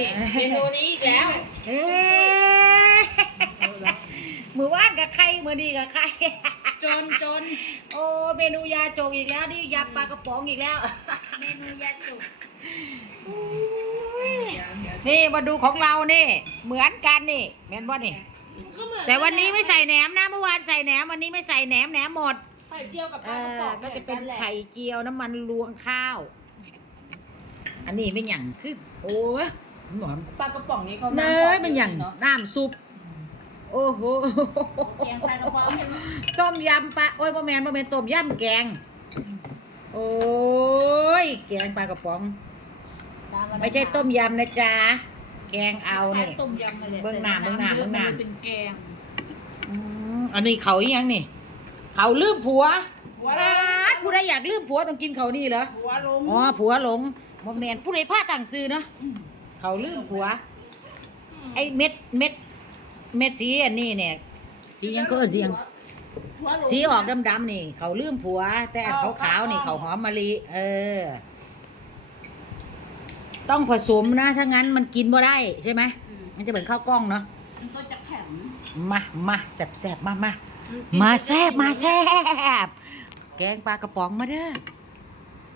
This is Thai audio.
นี่เมนูนี้อีกแล้วเอ๊ะมือว่านกับใครมือดีกับใคร จนจนโอ้เมนูยาจงอีกแล้วนี่ยำปลากระป๋องอีกแล้ว เมนูยาจุกนี่มาดูของเรานี่ เหมือนกันนี่ แม่นบ่นี่ก็เหมือนแต่วันนี้ไม่ใส่แหนมนะเมื่อวานใส่แหนมวันนี้ไม่ใส่แหนมแหนมหมดไข่เจียวกับปเอลากระป๋อองก็จะเป็นหมือแหลไข่เจียวน้ำมันรวงข้าว อันนี้เป็นอย่างคือโอ้ย หอมปลากระป๋องนี้เขาเนน้ำซอยเป็นอย่างเนาะน้ำซุป โอ้โหแกงปลากระป๋องเห็นไหมต้มยำปลาโอ้ยบะแมนบะแมนต้มยำแกง โอ้ย แกงปลากระป๋องไม่ใช่ต้มยำนะจ๊ะ แกงเอาใช่เนี่ย ต้มยำมาเลยเบื้องหน้าเบื้องหน้าเบื้องหน้ามันเป็นแกงอืมอันนี้เขาอีหยังนี่ เขาลืมผัวหัวปาดผู้ใดอยากลืมผัวต้องกินเขานี่เหรอ หัวลมอ๋อ ผัวหลงบะแมนผู้ใดพลาดต่างซื้อเนาะ เขาลืมผัว ไอ้เม็ดเม็ด เม็ดสีอันนี้เนี่ย สีหยังก็เอิ้นสีหยังหัวลมสีออกดำๆนี่ เขาลืมผัว แต่อันขาวๆนี่เขาหอมมะลิเออ ต้องผสมนะถ้างั้นมันกินบ่ได้ใช่ไหมอืมมันจะเหมือนข้าวกล้องเนาะมันก็จะแข็งมามาแซ่บๆมามามาแซ่บมาแซ่บแกงปลากระป๋องมาเด้อ